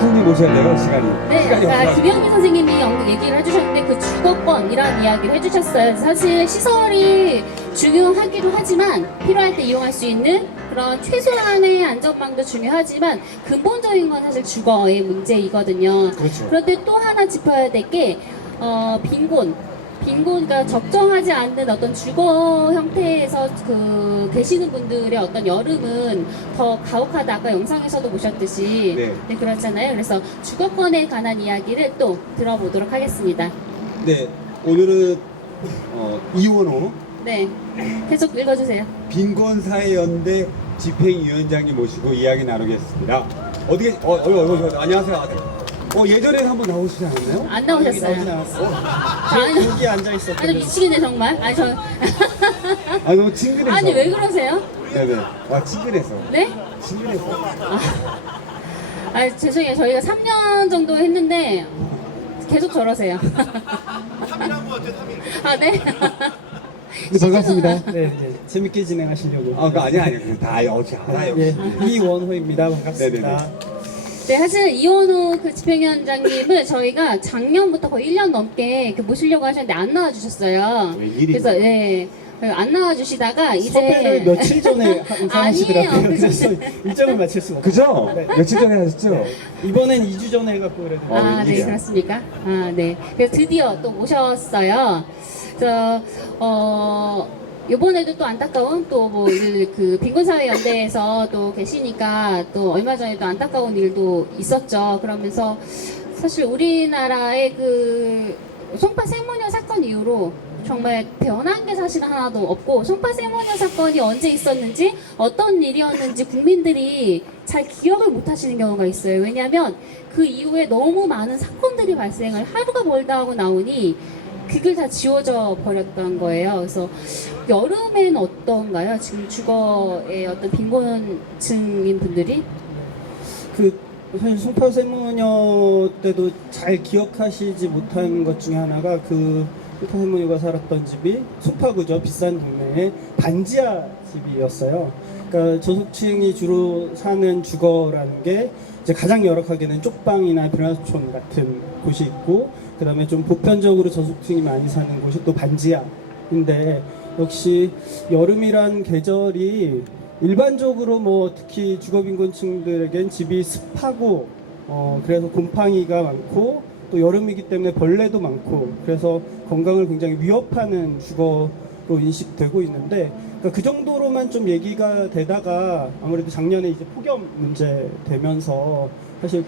교수님 모셔야 돼요, 시간이. 네, 시간이 아까 없어가지고. 김영희 선생님이 얘기를 해주셨는데 그 주거권이라는 이야기를 해주셨어요. 사실 시설이 중요하기도 하지만 필요할 때 이용할 수 있는 그런 최소한의 안전망도 중요하지만 근본적인 건 사실 주거의 문제이거든요. 그렇죠. 그런데 또 하나 짚어야 될 게 빈곤, 그러니까 적정하지 않는 어떤 주거 형태에서 계시는 분들의 어떤 여름은 더 가혹하다. 아까 영상에서도 보셨듯이. 네. 네, 그렇잖아요. 그래서 주거권에 관한 이야기를 또 들어보도록 하겠습니다. 네, 오늘은 이원호 네, 계속 읽어주세요. 빈곤사회연대 집행위원장님 모시고 이야기 나누겠습니다. 어떻게, 안녕하세요. 예전에 한번 나오시지 않았나요? 안 나오셨어요. 나오진 않았어. 아니, 여기 앉아 있었거든. 아니 미치겠네 정말. 너무 친근해서. 아니 왜 그러세요? 네네. 친근해서. 네? 친근해서. 죄송해요. 저희가 3년 정도 했는데 계속 저러세요. 3일한 것 같아, 3일. 아 네. 네, 반갑습니다. 네, 재밌게 진행하시려고. 아니야. 다 역시 알아요. 예, 이원호입니다. 반갑습니다. 네네네. 네, 사실 이원호 그 집행위원장님을 저희가 작년부터 거의 1년 넘게 모시려고 하셨는데 안 나와주셨어요. 웬일이에요? 그래서 네, 안 나와주시다가 이제 섭외를 며칠 전에 인사하시더라고요. 아니에요. 그래서 일정을 맞출 수가 없어요. 그죠? 네. 며칠 전에 하셨죠? 이번엔 2주 전에 해갖고 그래도. 네, 웬일이야. 그렇습니까? 네. 그래서 드디어 또 모셨어요. 그래서, 이번에도 또 안타까운 그 빈곤사회연대에서 또 계시니까 또 얼마 전에도 안타까운 일도 있었죠. 그러면서 사실 우리나라의 그 송파 세모녀 사건 이후로 정말 변한 게 사실 하나도 없고 송파 세모녀 사건이 언제 있었는지 어떤 일이었는지 국민들이 잘 기억을 못 하시는 경우가 있어요. 왜냐하면 그 이후에 너무 많은 사건들이 발생을 하루가 멀다 하고 나오니 그걸 다 지워져 버렸던 거예요. 그래서 여름엔 어떤가요? 지금 주거의 어떤 빈곤층인 분들이? 사실 송파 세모녀 때도 잘 기억하시지 못한 것 중에 하나가 송파 세모녀가 살았던 집이 송파구죠. 비싼 동네에 반지하 집이었어요. 그러니까 저소득층이 주로 사는 주거라는 게 이제 가장 열악하게는 쪽방이나 변화촌 같은 곳이 있고, 그 다음에 좀 보편적으로 저소득층이 많이 사는 곳이 또 반지하인데, 역시 여름이란 계절이 일반적으로 특히 주거빈곤층들에겐 집이 습하고 그래서 곰팡이가 많고 또 여름이기 때문에 벌레도 많고 그래서 건강을 굉장히 위협하는 주거로 인식되고 있는데, 그러니까 그 정도로만 좀 얘기가 되다가 아무래도 작년에 이제 폭염 문제 되면서 사실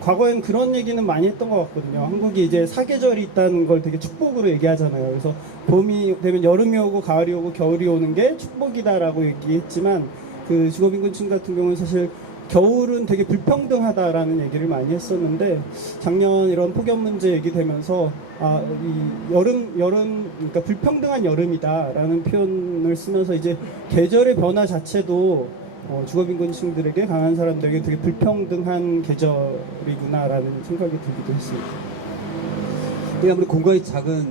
과거엔 그런 얘기는 많이 했던 것 같거든요. 한국이 이제 사계절이 있다는 걸 되게 축복으로 얘기하잖아요. 그래서 봄이 되면 여름이 오고 가을이 오고 겨울이 오는 게 축복이다라고 얘기했지만, 그 주거빈곤층 같은 경우는 사실 겨울은 되게 불평등하다라는 얘기를 많이 했었는데, 작년 이런 폭염 문제 얘기되면서 이 여름 그러니까 불평등한 여름이다라는 표현을 쓰면서 이제 계절의 변화 자체도 주거빈곤층들에게, 강한 사람들에게 되게 불평등한 계절이구나라는 생각이 들기도 했습니다. 아무래도 공간이 작은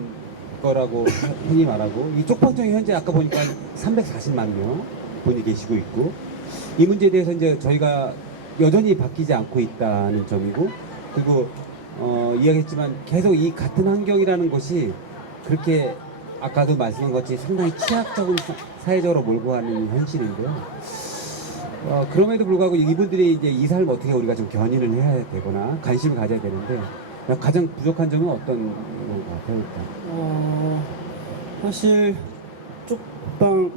거라고 흔히 말하고, 이 쪽방청이 현재 아까 보니까 340만 명 분이 계시고 있고, 이 문제에 대해서 이제 저희가 여전히 바뀌지 않고 있다는 점이고, 그리고 이야기했지만 계속 이 같은 환경이라는 것이 그렇게 아까도 말씀한 것처럼 상당히 취약적인 사회적으로 몰고 가는 현실인데요. 그럼에도 불구하고 이분들이 이제 이 삶을 어떻게 우리가 좀 견인을 해야 되거나 관심을 가져야 되는데, 가장 부족한 점은 어떤 것 같아요, 일단? 사실 쪽방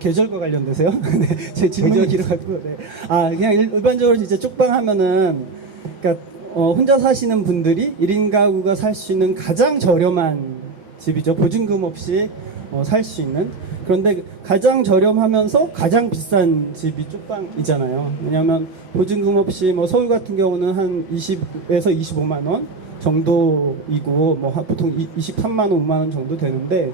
계절과 관련돼서요? 네, 제 질문이 길어가지고. 네. 그냥 일반적으로 이제 쪽방 하면은, 그러니까 혼자 사시는 분들이 1인 가구가 살 수 있는 가장 저렴한 집이죠. 보증금 없이 살 수 있는. 그런데 가장 저렴하면서 가장 비싼 집이 쪽방이잖아요. 왜냐하면 보증금 없이 서울 같은 경우는 한 20에서 25만 원 정도이고 보통 23만 원, 5만 원 정도 되는데,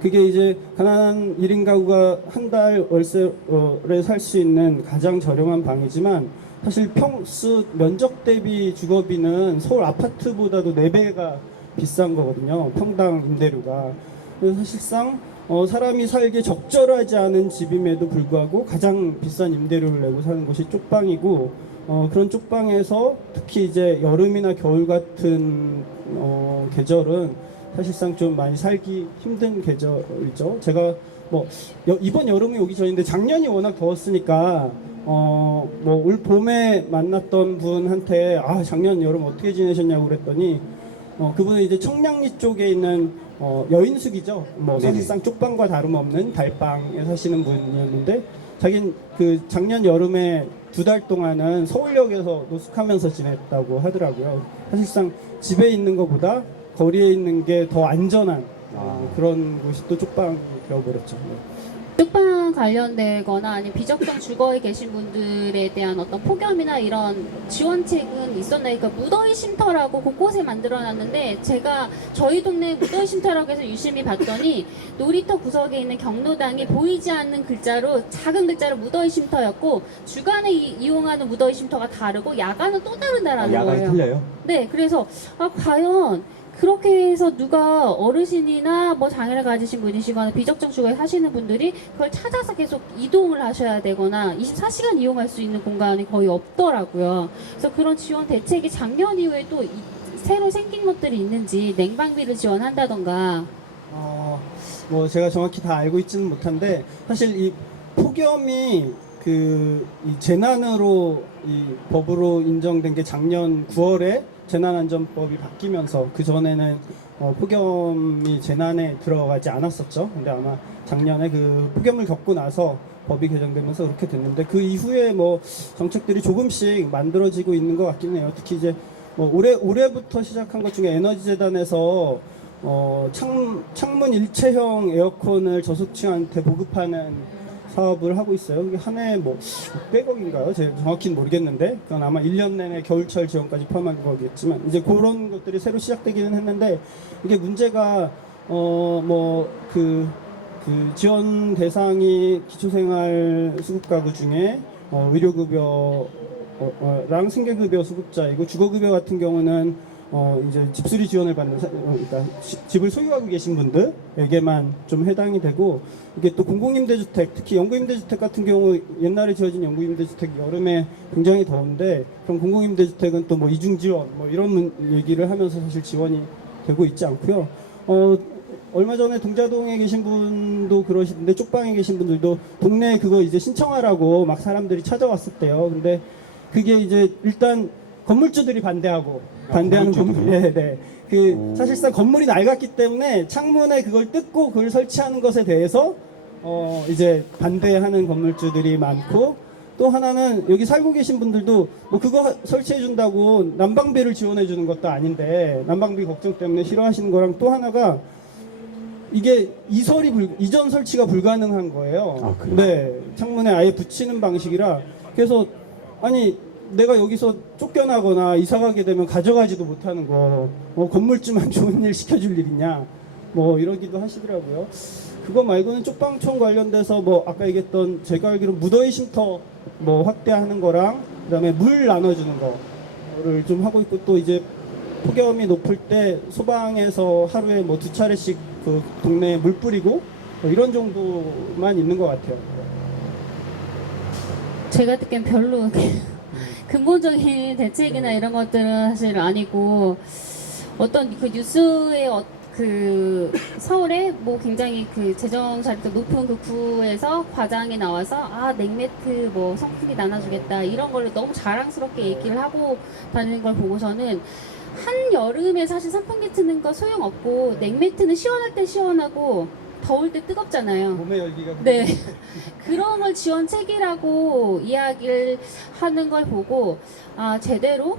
그게 이제 가난한 1인 가구가 한 달 월세에 살 수 있는 가장 저렴한 방이지만, 사실 평수 면적 대비 주거비는 서울 아파트보다도 4배가 비싼 거거든요. 평당 임대료가. 그래서 사실상 사람이 살기에 적절하지 않은 집임에도 불구하고 가장 비싼 임대료를 내고 사는 곳이 쪽방이고, 그런 쪽방에서 특히 이제 여름이나 겨울 같은 계절은 사실상 좀 많이 살기 힘든 계절이죠. 제가 뭐 이번 여름이 오기 전인데 작년이 워낙 더웠으니까 뭐 올 봄에 만났던 분한테 작년 여름 어떻게 지내셨냐고 그랬더니 그분은 이제 청량리 쪽에 있는 여인숙이죠. 뭐 네네. 사실상 쪽방과 다름없는 달방에 사시는 분이었는데 자긴 그 작년 여름에 2달 동안은 서울역에서 노숙하면서 지냈다고 하더라고요. 사실상 집에 있는 것보다 거리에 있는 게 더 안전한 그런 곳이 또 쪽방이 되어버렸죠. 쪽방 관련되거나 아니면 비적정 주거에 계신 분들에 대한 어떤 폭염이나 이런 지원책은 있었나요? 그러니까 무더위 쉼터라고 곳곳에 만들어놨는데 제가 저희 동네 무더위 쉼터라고 해서 유심히 봤더니 놀이터 구석에 있는 경로당이 보이지 않는 글자로 작은 글자로 무더위 쉼터였고 주간에 이용하는 무더위 쉼터가 다르고 야간은 또 다르다라는 야간이 거예요. 틀려요? 네, 그래서 과연 그렇게 해서 누가 어르신이나 뭐 장애를 가지신 분이시거나 비적정 주거에 사시는 분들이 그걸 찾아서 계속 이동을 하셔야 되거나 24시간 이용할 수 있는 공간이 거의 없더라고요. 그래서 그런 지원 대책이 작년 이후에 또 새로 생긴 것들이 있는지 냉방비를 지원한다던가. 뭐 제가 정확히 다 알고 있지는 못한데 사실 이 폭염이 이 재난으로 이 법으로 인정된 게 작년 9월에 재난안전법이 바뀌면서 그 전에는 폭염이 재난에 들어가지 않았었죠. 근데 아마 작년에 그 폭염을 겪고 나서 법이 개정되면서 그렇게 됐는데 그 이후에 뭐 정책들이 조금씩 만들어지고 있는 것 같긴 해요. 특히 이제 뭐 올해부터 시작한 것 중에 에너지재단에서 창문 일체형 에어컨을 저소득층한테 보급하는 사업을 하고 있어요. 그게 한 해에 뭐 600억인가요? 제가 정확히는 모르겠는데 그건 아마 1년 내내 겨울철 지원까지 포함한 거겠지만 이제 그런 것들이 새로 시작되기는 했는데 이게 문제가 그 지원 대상이 기초생활 수급가구 중에 의료급여랑 생계급여 수급자이고 주거급여 같은 경우는 이제 집수리 지원을 받는 그러니까 집을 소유하고 계신 분들에게만 좀 해당이 되고 이게 또 공공임대주택 특히 연구임대주택 같은 경우 옛날에 지어진 연구임대주택 여름에 굉장히 더운데 그럼 공공임대주택은 또 뭐 이중지원 뭐 이런 얘기를 하면서 사실 지원이 되고 있지 않고요. 얼마 전에 동자동에 계신 분도 그러시는데 쪽방에 계신 분들도 동네에 그거 이제 신청하라고 막 사람들이 찾아왔을 때요. 근데 그게 이제 일단 건물주들이 반대하는 건물. 네. 사실상 건물이 낡았기 때문에 창문에 그걸 뜯고 그걸 설치하는 것에 대해서 이제 반대하는 건물주들이 많고 또 하나는 여기 살고 계신 분들도 뭐 그거 설치해 준다고 난방비를 지원해 주는 것도 아닌데 난방비 걱정 때문에 싫어하시는 거랑 또 하나가 이게 이전 설치가 불가능한 거예요. 그래요? 네. 창문에 아예 붙이는 방식이라 그래서 아니 내가 여기서 쫓겨나거나 이사 가게 되면 가져가지도 못하는 거 건물주만 좋은 일 시켜줄 일이냐 뭐 이러기도 하시더라고요. 그거 말고는 쪽방촌 관련돼서 뭐 아까 얘기했던 제가 알기로 무더위 쉼터 뭐 확대하는 거랑 그다음에 물 나눠주는 거를 좀 하고 있고 또 이제 폭염이 높을 때 소방에서 하루에 뭐 2차례씩 그 동네에 물 뿌리고 뭐 이런 정도만 있는 것 같아요. 제가 듣기엔 별로 근본적인 대책이나 이런 것들은 사실 아니고 어떤 그 뉴스에 그 서울에 뭐 굉장히 그 재정 자리도 높은 그 구에서 과장이 나와서 냉매트 뭐 성크기 나눠주겠다 이런 걸로 너무 자랑스럽게 얘기를 하고 다니는 걸 보고서는 한 여름에 사실 선풍기 트는 거 소용없고 냉매트는 시원할 때 시원하고 더울 때 뜨겁잖아요. 몸의 열기가 네. 그런 걸 지원책이라고 이야기를 하는 걸 보고 제대로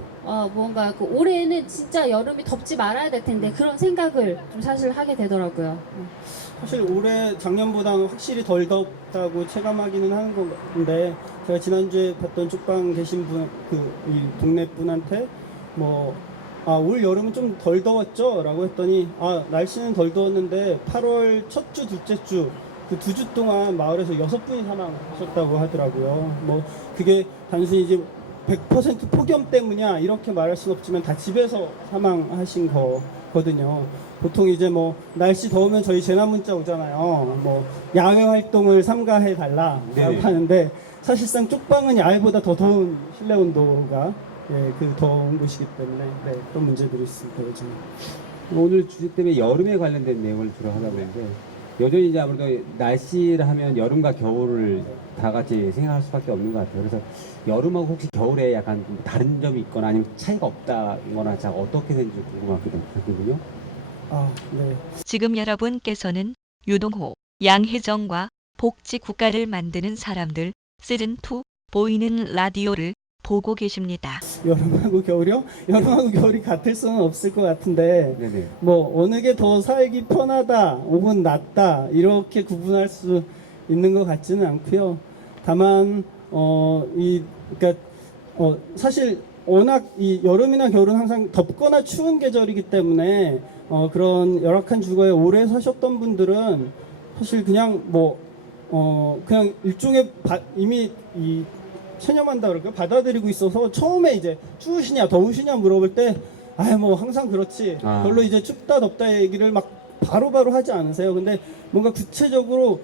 뭔가 그 올해는 진짜 여름이 덥지 말아야 될 텐데 그런 생각을 좀 사실 하게 되더라고요. 사실 올해 작년보다는 확실히 덜 덥다고 체감하기는 하는 건데 제가 지난주에 봤던 쪽방 계신 분 이 동네 분한테 올 여름은 좀 덜 더웠죠? 라고 했더니 날씨는 덜 더웠는데 8월 첫 주, 둘째 주 그 2주 동안 마을에서 6분이 사망하셨다고 하더라고요. 뭐 그게 단순히 이제 100% 폭염 때문이야 이렇게 말할 수는 없지만 다 집에서 사망하신 거거든요. 보통 이제 뭐 날씨 더우면 저희 재난 문자 오잖아요. 뭐 야외 활동을 삼가해 달라라고 네네. 하는데 사실상 쪽방은 야외보다 더 더운 실내 온도가 그 더운 곳이기 때문에 그런 문제들이 있습니다. 요즘. 오늘 주제 때문에 여름에 관련된 내용을 주로 하다 보는데 여전히 이제 아무래도 날씨를 하면 여름과 겨울을 다 같이 생각할 수밖에 없는 것 같아요. 그래서 여름하고 혹시 겨울에 약간 좀 다른 점이 있거나 아니면 차이가 없다거나 자 어떻게 되는지 궁금하거든요. 네. 지금 여러분께서는 유동호, 양혜정과 복지국가를 만드는 사람들 시즌2 보이는 라디오를 보고 계십니다. 여름하고 겨울이요? 여름하고 겨울이 같을 수는 없을 것 같은데 네네. 뭐 어느 게 더 살기 편하다 혹은 낫다 이렇게 구분할 수 있는 것 같지는 않고요. 다만 그러니까 사실 워낙 이 여름이나 겨울은 항상 덥거나 추운 계절이기 때문에 그런 열악한 주거에 오래 사셨던 분들은 사실 그냥 그냥 일종의 이미 이 체념한다 그럴까 받아들이고 있어서 처음에 이제 추우시냐 더우시냐 물어볼 때 뭐 항상 그렇지 별로 이제 춥다 덥다 얘기를 막 바로바로 하지 않으세요. 근데 뭔가 구체적으로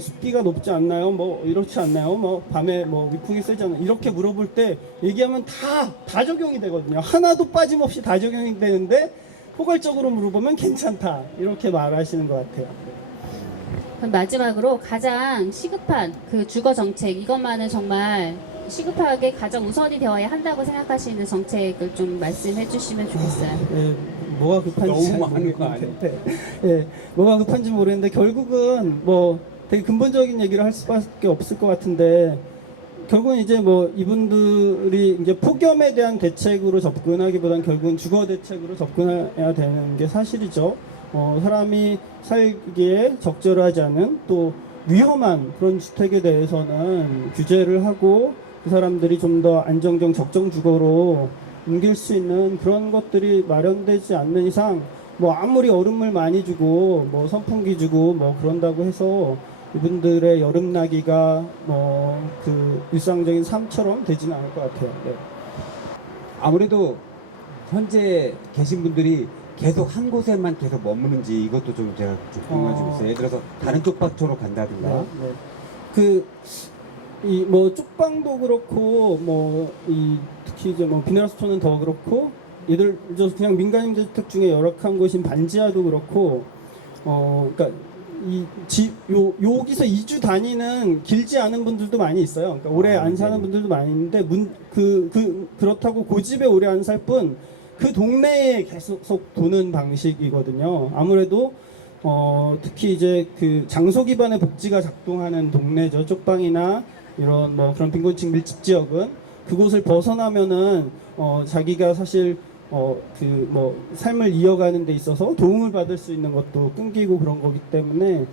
습기가 높지 않나요? 이렇지 않나요? 밤에 위풍이 세지 않나요? 이렇게 물어볼 때 얘기하면 다 적용이 되거든요. 하나도 빠짐없이 다 적용이 되는데 포괄적으로 물어보면 괜찮다 이렇게 말하시는 것 같아요. 그럼 마지막으로 가장 시급한 그 주거 정책 이것만은 정말 시급하게 가장 우선이 되어야 한다고 생각하시는 정책을 좀 말씀해 주시면 좋겠어요. 뭐가 급한지 너무 많은 거 아니에요? 뭐가 급한지 모르겠는데 결국은 되게 근본적인 얘기를 할 수밖에 없을 것 같은데 결국은 이제 이분들이 이제 폭염에 대한 대책으로 접근하기보다는 결국은 주거 대책으로 접근해야 되는 게 사실이죠. 사람이 살기에 적절하지 않은 또 위험한 그런 주택에 대해서는 규제를 하고 그 사람들이 좀 더 안정적 적정 주거로 옮길 수 있는 그런 것들이 마련되지 않는 이상 아무리 얼음물 많이 주고 선풍기 주고 그런다고 해서 이분들의 여름나기가 그 일상적인 삶처럼 되지는 않을 것 같아요. 네. 아무래도 현재 계신 분들이 계속 한 곳에만 계속 머무는지 이것도 좀 제가 좀 궁금한 점이 있어요. 예를 들어서 다른 쪽방촌으로 간다든가. 쪽방도 그렇고 특히 이제 비나라스촌은 더 그렇고 예를 들어서 그냥 민간임대주택 중에 열악한 곳인 반지하도 그렇고 그러니까 여기서 2주 다니는 길지 않은 분들도 많이 있어요. 그러니까 오래 안 사는 분들도 많이 있는데 그렇다고 고집에 오래 안 살 뿐 그 동네에 계속 도는 방식이거든요. 아무래도 특히 이제 그 장소 기반의 복지가 작동하는 동네죠. 쪽방이나 이런 그런 빈곤층 밀집 지역은 그곳을 벗어나면은 자기가 사실 삶을 이어가는 데 있어서 도움을 받을 수 있는 것도 끊기고 그런 거기 때문에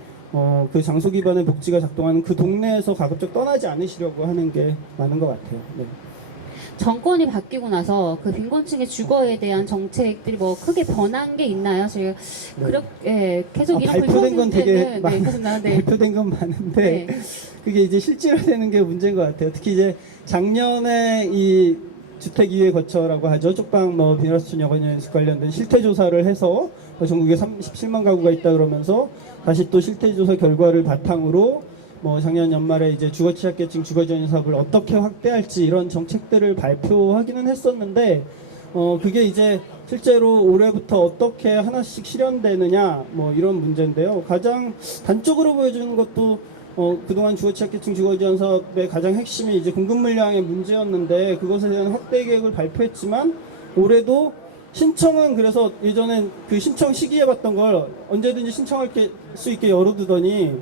그 장소 기반의 복지가 작동하는 그 동네에서 가급적 떠나지 않으시려고 하는 게 많은 것 같아요. 네. 정권이 바뀌고 나서 그 빈곤층의 주거에 대한 정책들이 크게 변한 게 있나요? 제가 계속 이런 발표된 건 되게 계속 나는데 발표된 건 많은데 그게 이제 실질화되는 게 문제인 것 같아요. 특히 이제 작년에 이 주택이해 거처라고 하죠. 쪽방 비나라스촌 여건연수 관련된 실태조사를 해서 전국에 37만 가구가 있다 그러면서 다시 또 실태조사 결과를 바탕으로 작년 연말에 이제 주거 취약계층 주거 지원 사업을 어떻게 확대할지 이런 정책들을 발표하기는 했었는데 그게 이제 실제로 올해부터 어떻게 하나씩 실현되느냐 이런 문제인데요. 가장 단적으로 보여주는 것도 그동안 주거 취약계층 주거 지원 사업의 가장 핵심이 이제 공급 물량의 문제였는데 그것에 대한 확대 계획을 발표했지만 올해도 신청은 그래서 예전엔 그 신청 시기에 봤던 걸 언제든지 신청할 수 있게 열어두더니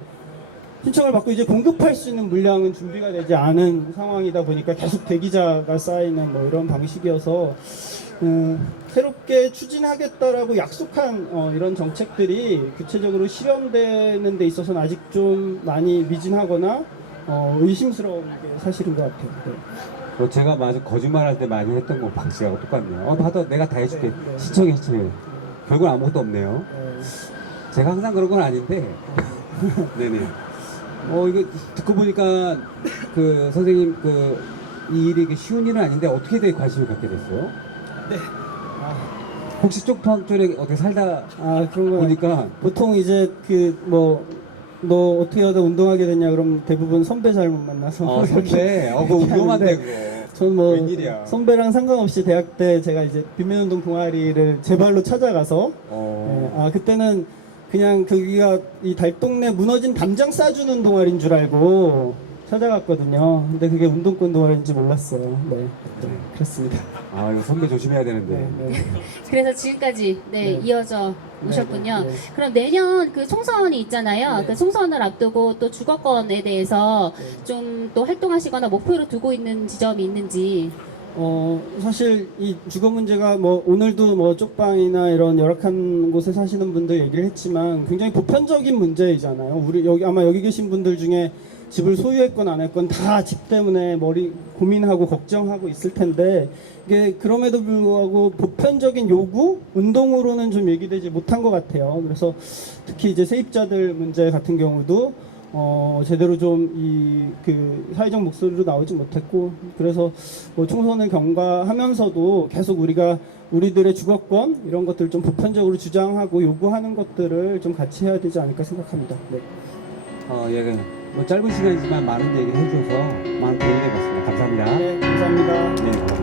신청을 받고 이제 공급할 수 있는 물량은 준비가 되지 않은 상황이다 보니까 계속 대기자가 쌓이는 이런 방식이어서 새롭게 추진하겠다라고 약속한 이런 정책들이 구체적으로 실현되는 데 있어서는 아직 좀 많이 미진하거나 의심스러운 게 사실인 것 같아요. 제가 마저 거짓말할 때 많이 했던 거 방식하고 똑같네요. 받아 내가 다 해줄게. 시청해. 결국은 아무것도 없네요. 제가 항상 그런 건 아닌데. 네네. 이거 듣고 보니까 그 선생님 이 일이 쉬운 일은 아닌데 어떻게 되게 관심을 갖게 됐어요? 네. 혹시 쪽방 쪽에 어떻게 살다 그런 거 보니까 보통 이제 너 어떻게 하다 운동하게 됐냐 그럼 대부분 선배 잘못 만나서 선배. 그거 위험한데, 그거. 저는 뭐 웬일이야. 선배랑 상관없이 대학 때 제가 이제 빈민운동 동아리를 제 발로 찾아가서 그때는 그냥 거기가 이 달동네 무너진 담장 싸주는 동아리인 줄 알고 찾아갔거든요. 근데 그게 운동권 동아리인지 몰랐어요. 네, 그렇습니다. 이거 선배 조심해야 되는데. 네. 그래서 지금까지 이어져 오셨군요. 네. 그럼 내년 그 총선이 있잖아요. 그 총선을 앞두고 또 주거권에 대해서 좀 또 활동하시거나 목표로 두고 있는 지점이 있는지. 사실 이 주거 문제가 뭐 오늘도 뭐 쪽방이나 이런 열악한 곳에 사시는 분들 얘기를 했지만 굉장히 보편적인 문제이잖아요. 우리 여기 계신 분들 중에 집을 소유했건 안 했건 다 집 때문에 고민하고 걱정하고 있을 텐데 이게 그럼에도 불구하고 보편적인 요구, 운동으로는 좀 얘기되지 못한 것 같아요. 그래서 특히 이제 세입자들 문제 같은 경우도 제대로 좀 사회적 목소리로 나오지 못했고 그래서 뭐 총선을 경과하면서도 계속 우리들의 주거권 이런 것들을 좀 보편적으로 주장하고 요구하는 것들을 좀 같이 해야 되지 않을까 생각합니다. 네. 뭐 짧은 시간이지만 많은 얘기를 해주셔서 많은 도움이 되었습니다. 감사합니다. 네, 감사합니다. 네, 고맙습니다.